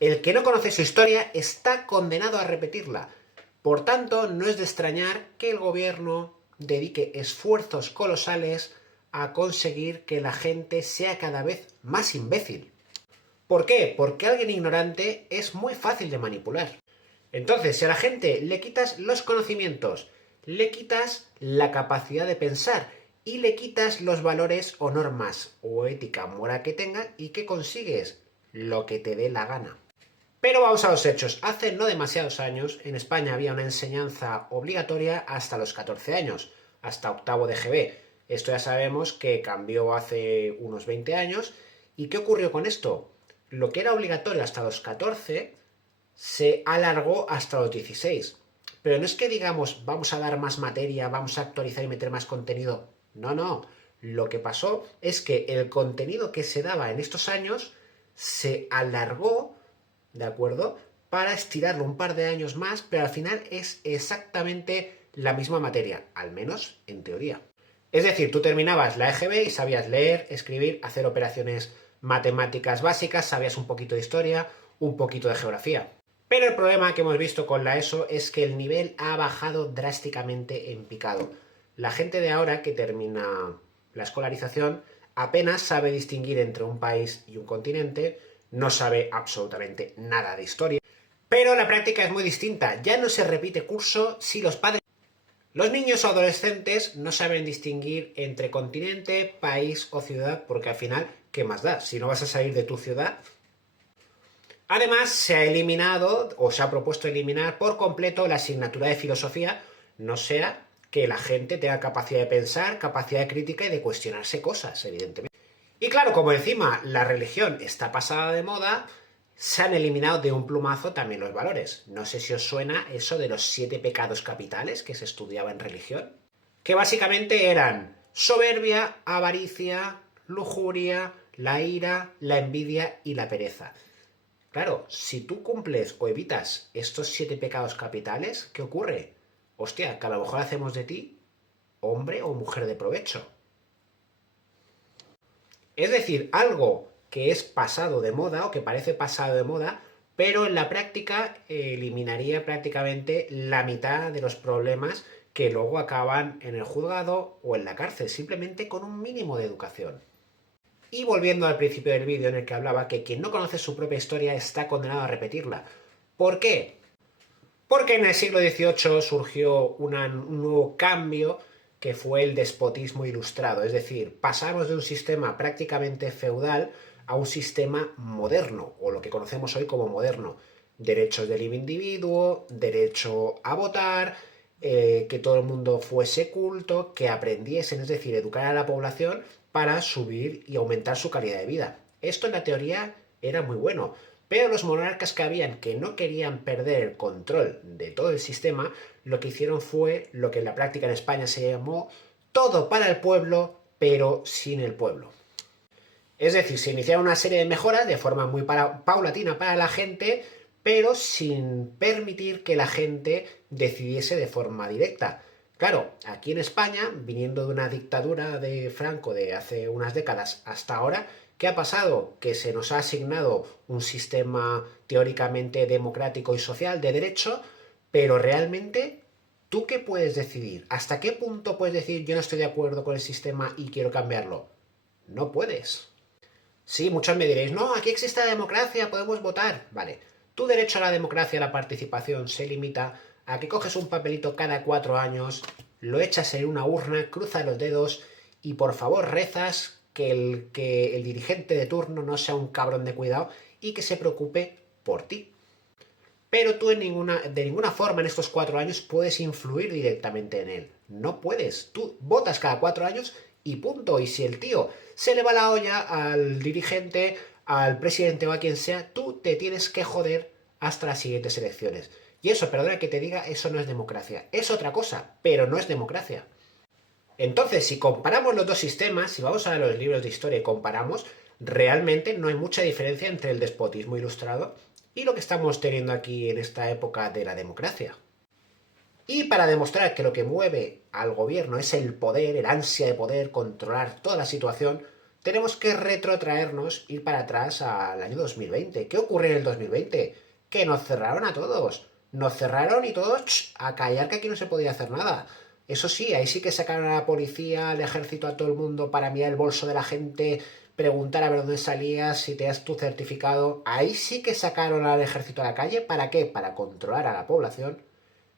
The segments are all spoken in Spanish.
El que no conoce su historia está condenado a repetirla. Por tanto, no es de extrañar que el gobierno dedique esfuerzos colosales a conseguir que la gente sea cada vez más imbécil. ¿Por qué? Porque alguien ignorante es muy fácil de manipular. Entonces, si a la gente le quitas los conocimientos, le quitas la capacidad de pensar y le quitas los valores o normas o ética moral que tenga, ¿y qué consigues? Lo que te dé la gana. Pero vamos a los hechos. Hace no demasiados años en España había una enseñanza obligatoria hasta los 14 años, hasta octavo de GB. Esto ya sabemos que cambió hace unos 20 años. ¿Y qué ocurrió con esto? Lo que era obligatorio hasta los 14 se alargó hasta los 16. Pero no es que digamos vamos a dar más materia, vamos a actualizar y meter más contenido. No, no. Lo que pasó es que el contenido que se daba en estos años se alargó, ¿de acuerdo? Para estirarlo un par de años más, pero al final es exactamente la misma materia, al menos en teoría. Es decir, tú terminabas la EGB y sabías leer, escribir, hacer operaciones matemáticas básicas, sabías un poquito de historia, un poquito de geografía. Pero el problema que hemos visto con la ESO es que el nivel ha bajado drásticamente en picado. La gente de ahora que termina la escolarización apenas sabe distinguir entre un país y un continente, no sabe absolutamente nada de historia. Pero la práctica es muy distinta. Ya no se repite curso si los padres... Los niños o adolescentes no saben distinguir entre continente, país o ciudad, porque al final, ¿qué más da? Si no vas a salir de tu ciudad. Además, se ha eliminado, o se ha propuesto eliminar por completo la asignatura de filosofía, no sea que la gente tenga capacidad de pensar, capacidad de crítica y de cuestionarse cosas, evidentemente. Y claro, como encima la religión está pasada de moda, se han eliminado de un plumazo también los valores. No sé si os suena eso de los 7 pecados capitales que se estudiaba en religión, que básicamente eran soberbia, avaricia, lujuria, la ira, la envidia y la pereza. Claro, si tú cumples o evitas estos 7 pecados capitales, ¿qué ocurre? Hostia, que a lo mejor hacemos de ti hombre o mujer de provecho. Es decir, algo que es pasado de moda o que parece pasado de moda, pero en la práctica eliminaría prácticamente la mitad de los problemas que luego acaban en el juzgado o en la cárcel, simplemente con un mínimo de educación. Y volviendo al principio del vídeo en el que hablaba que quien no conoce su propia historia está condenado a repetirla. ¿Por qué? Porque en el siglo XVIII surgió un nuevo cambio que fue el despotismo ilustrado, es decir, pasamos de un sistema prácticamente feudal a un sistema moderno, o lo que conocemos hoy como moderno. Derechos del individuo, derecho a votar, que todo el mundo fuese culto, que aprendiesen, es decir, educar a la población para subir y aumentar su calidad de vida. Esto en la teoría era muy bueno, pero los monarcas que habían que no querían perder el control de todo el sistema, lo que hicieron fue lo que en la práctica en España se llamó todo para el pueblo, pero sin el pueblo. Es decir, se iniciaron una serie de mejoras de forma muy paulatina para la gente, pero sin permitir que la gente decidiese de forma directa. Claro, aquí en España, viniendo de una dictadura de Franco de hace unas décadas hasta ahora, ¿qué ha pasado? Que se nos ha asignado un sistema teóricamente democrático y social de derecho, pero realmente, ¿tú qué puedes decidir? ¿Hasta qué punto puedes decir yo no estoy de acuerdo con el sistema y quiero cambiarlo? No puedes. Sí, muchos me diréis, no, aquí existe la democracia, podemos votar. Vale, tu derecho a la democracia, a la participación, se limita a que coges un papelito cada 4 años, lo echas en una urna, cruzas los dedos y por favor rezas que el dirigente de turno no sea un cabrón de cuidado y que se preocupe por ti. Pero tú de ninguna forma en estos 4 años puedes influir directamente en él. No puedes. Tú votas cada 4 años y punto. Y si el tío se le va la olla al dirigente, al presidente o a quien sea, tú te tienes que joder hasta las siguientes elecciones. Y eso, perdona que te diga, eso no es democracia. Es otra cosa, pero no es democracia. Entonces, si comparamos los dos sistemas, si vamos a los libros de historia y comparamos, realmente no hay mucha diferencia entre el despotismo ilustrado y lo que estamos teniendo aquí en esta época de la democracia. Y para demostrar que lo que mueve al gobierno es el poder, el ansia de poder controlar toda la situación, tenemos que retrotraernos, ir para atrás al año 2020. ¿Qué ocurrió en el 2020? Que nos cerraron a todos. Nos cerraron y todos a callar, que aquí no se podía hacer nada. Eso sí, ahí sí que sacaron a la policía, al ejército, a todo el mundo para mirar el bolso de la gente, preguntar a ver dónde salías, si te das tu certificado. Ahí sí que sacaron al ejército a la calle. ¿Para qué? Para controlar a la población.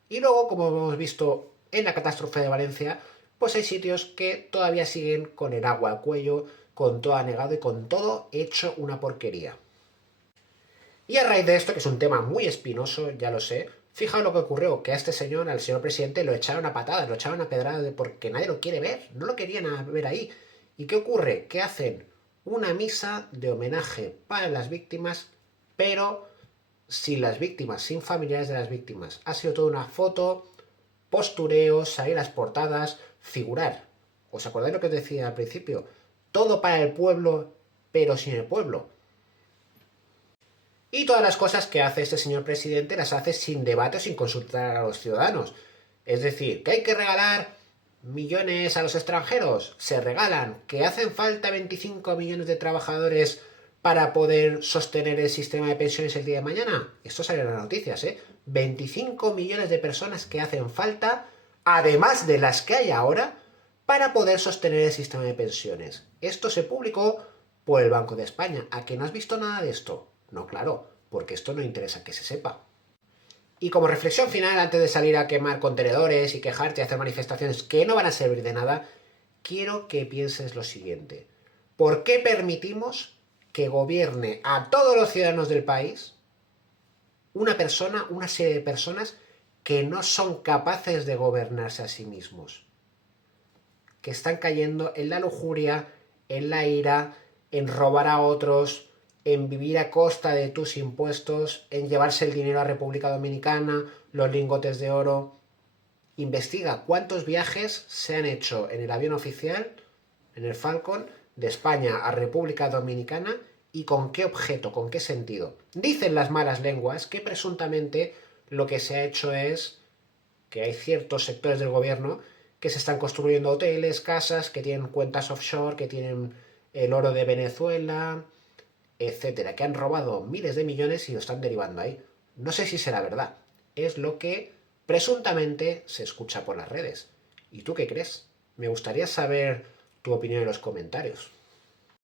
Y luego, como hemos visto en la catástrofe de Valencia, pues hay sitios que todavía siguen con el agua al cuello, con todo anegado y con todo hecho una porquería. Y a raíz de esto, que es un tema muy espinoso, ya lo sé, fijaos lo que ocurrió, que a este señor, al señor presidente, lo echaron a patadas, lo echaron a pedradas porque nadie lo quiere ver, no lo querían ver ahí. ¿Y qué ocurre? Que hacen una misa de homenaje para las víctimas, pero sin las víctimas, sin familiares de las víctimas. Ha sido toda una foto, postureo, salir a las portadas, figurar. ¿Os acordáis lo que os decía al principio? Todo para el pueblo, pero sin el pueblo. Y todas las cosas que hace este señor presidente las hace sin debate o sin consultar a los ciudadanos. Es decir, que hay que regalar millones a los extranjeros, se regalan. Que hacen falta 25 millones de trabajadores para poder sostener el sistema de pensiones el día de mañana. Esto sale en las noticias, ¿eh? 25 millones de personas que hacen falta, además de las que hay ahora, para poder sostener el sistema de pensiones. Esto se publicó por el Banco de España. ¿A que no has visto nada de esto? No, claro, porque esto no interesa que se sepa. Y como reflexión final, antes de salir a quemar contenedores y quejarte y hacer manifestaciones que no van a servir de nada, quiero que pienses lo siguiente. ¿Por qué permitimos que gobierne a todos los ciudadanos del país una persona, una serie de personas que no son capaces de gobernarse a sí mismos? Que están cayendo en la lujuria, en la ira, en robar a otros, en vivir a costa de tus impuestos, en llevarse el dinero a República Dominicana, los lingotes de oro. Investiga cuántos viajes se han hecho en el avión oficial, en el Falcon, de España a República Dominicana y con qué objeto, con qué sentido. Dicen las malas lenguas que presuntamente lo que se ha hecho es que hay ciertos sectores del gobierno que se están construyendo hoteles, casas, que tienen cuentas offshore, que tienen el oro de Venezuela, etcétera, que han robado miles de millones y lo están derivando ahí. No sé si será verdad. Es lo que presuntamente se escucha por las redes. ¿Y tú qué crees? Me gustaría saber tu opinión en los comentarios.